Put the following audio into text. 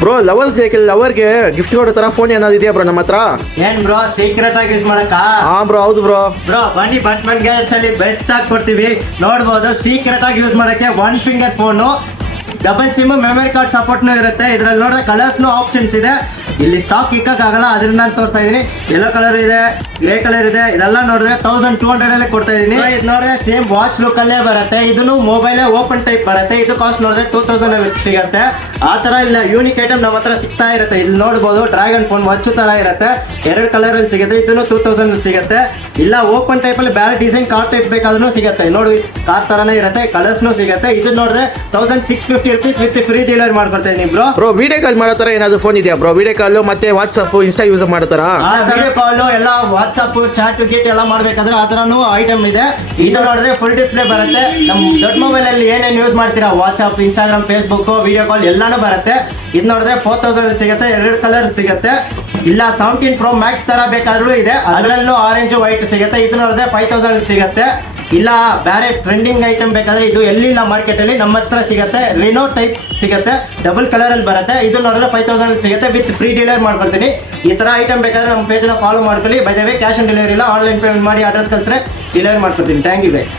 Bro ಲವರ್ಗೆ gift ಕೊಡೋ ತರ phone ಏನಾದ್ರು ಇದೆಯಾ ಬ್ರೋ ನಮ್ಮ ಹತ್ರ? ಏನ್ ಬ್ರೋ ಸೀಕ್ರೆಟ್ ಆಗಿ ಯೂಸ್ ಮಾಡಕ್ಕ? ಹಾ ಬ್ರೋ, ಹೌದು ಬ್ರೋ. ಬ್ರೋ ಬನ್ನಿ ಬಟ್ಮನ್ ಗ್ಯಾಜೆಟ್ಸ್ ಅಲ್ಲಿ ಬೆಸ್ಟ್ ಆಗಿ ಕೊಡ್ತೀವಿ. ನೋಡ್ಬೋದು ಸೀಕ್ರೆಟ್ ಆಗಿ ಯೂಸ್ ಮಾಡಕ್ಕೆ 1 finger phone, double sim, memory card ಸಪೋರ್ಟ್ನೂ ಇರುತ್ತೆ. ಇದ್ರಲ್ಲಿ ನೋಡಿದ್ರೆ ಕಲರ್ಸ್ನು ಆಪ್ಷನ್ಸ್ ಇದೆ. ಇಲ್ಲಿ ಸ್ಟಾಕ್ ಇಕ್ಕಾಗಲ್ಲ, ಅದರಿಂದ ನಾನು ತೋರಿಸ್ತಾ ಇದೀನಿ. ಯೆಲ್ಲೋ ಕಲರ್ ಇದೆ, ಗ್ರೇ ಕಲರ್ ಇದೆ. ಇದೆಲ್ಲ ನೋಡಿದ್ರೆ 1200 ಅಲ್ಲೇ ಕೊಡ್ತಾ ಇದೀನಿ. ಇದು ನೋಡಿದ್ರೆ ಸೇಮ್ ವಾಚ್ ಲುಕ್ ಅಲ್ಲೇ ಬರುತ್ತೆ. ಇದನ್ನು ಮೊಬೈಲ್ ಓಪನ್ ಟೈಪ್ ಬರುತ್ತೆ. ಇದು ಕಾಸ್ಟ್ ನೋಡಿದ್ರೆ 2000 ಸಿಗುತ್ತೆ. ಆ ತರ ಇಲ್ಲ ಯೂನಿಕ್ ಐಟಮ್ ನಮ್ಮ ಹತ್ರ ಸಿಗ್ತಾ ಇರುತ್ತೆ. ಇಲ್ಲಿ ನೋಡ್ಬೋದು ಡ್ರ್ಯಾಗನ್ ಫೋನ್ ವಾಚ್ ತರ ಇರುತ್ತೆ. 2 ಕಲರ್ ಅಲ್ಲಿ ಸಿಗುತ್ತೆ. ಇದನ್ನು 2000 ಸಿಗುತ್ತೆ. ಇಲ್ಲ ಓಪನ್ ಟೈಪ್ ಅಲ್ಲಿ ಬೇರೆ ಡಿಸೈನ್ ಕಾರ್ ಟೈಪ್ ಬೇಕಾದ್ರೂ ಸಿಗುತ್ತೆ. ನೋಡಿ ಕಾರ್ ತರನೇ ಇರುತ್ತೆ, ಕಲರ್ಸ್ನು ಸಿಗುತ್ತೆ. ಇದು ನೋಡಿದ್ರೆ 1650 rupees ವಿತ್ ಫ್ರೀ ಡೆಲಿವರಿ ಮಾಡ್ಕೊಡ್ತಾ ಇದೀನಿ ಬ್ರೋ. ಬ್ರೋ ವಿಡಿಯೋ ಕಾಲ್ ಮಾಡೋ ತರ ಏನಾದ್ರು ಫೋನ್ ಇದೆಯಾ ಬ್ರೋ? ವಿಡಿಯೋ ಕಾಲ್ ಮತ್ತೆ ವಾಟ್ಸ್ಆಪ್, ಇನ್ಸ್ಟಾ ಯೂಸ್ ಮಾಡ್ತಾರಾ? ವಿಡಿಯೋ ಕಾಲ್ ಎಲ್ಲ ವಾಟ್ಸ್ಆಪ್ ಚಾಟ್ ಗೀಟ್ ಎಲ್ಲ ಮಾಡ್ಬೇಕಾದ್ರೆ ಆ ತರನು ಐಟಮ್ ಇದೆ. ಇದು ನೋಡಿದ್ರೆ ಫುಲ್ ಡಿಸ್ಪ್ಲೇ ಬರುತ್ತೆ. ನಮ್ಮ ದೊಡ್ಡ ಮೊಬೈಲ್ ಅಲ್ಲಿ ಏನೇನು ಯೂಸ್ ಮಾಡ್ತೀರಾ, WhatsApp, Instagram, Facebook, video call ಎಲ್ಲಾನು ಬರುತ್ತೆ. ಇದು ನೋಡಿದ್ರೆ 4000 ಸಿಗುತ್ತೆ. 2 ಕಲರ್ ಸಿಗುತ್ತೆ. ಇಲ್ಲ 17 Pro Max ತರ ಬೇಕಾದ್ರೂ ಇದೆ, ಅದರಲ್ಲೂ ಆರೆಂಜ್ ವೈಟ್ ಸಿಗುತ್ತೆ. ಇದು ನೋಡಿದ್ರೆ 5000 ಸಿಗುತ್ತೆ. ಇಲ್ಲ ಬೇರೆ ಟ್ರೆಂಡಿಂಗ್ ಐಟಮ್ ಬೇಕಾದ್ರೆ ಇದು ಎಲ್ಲಿಲ್ಲ ಮಾರ್ಕೆಟ್ ಅಲ್ಲಿ, ನಮ್ಮ ಹತ್ರ ಸಿಗುತ್ತೆ. ರಿನೋ ಟೈಪ್ ಸಿಗುತ್ತೆ, ಡಬಲ್ ಕಲರ್ ಅಲ್ಲಿ ಬರುತ್ತೆ. ಇದು ನೋಡಿದ್ರೆ 5000 ಸಿಗುತ್ತೆ ವಿತ್ ಫ್ರೀ ಡೆಲಿವರಿ ಮಾಡ್ಕೊಡ್ತೀನಿ. ಈ ತರ ಐಟಮ್ ಬೇಕಾದ್ರೆ ನಮ್ಮ ಪೇಜ್ನ ಫಾಲೋ ಮಾಡ್ಕೊಳ್ಳಿ. By the way cash on delivery ಇಲ್ಲ, ಆನ್ಲೈನ್ ಪೇಮೆಂಟ್ ಮಾಡಿ ಅಡ್ರೆಸ್ ಕಳಿಸ್ರೆ ಡೆಲಿವರಿ ಮಾಡ್ಕೊಡ್ತೀನಿ. Thank you guys.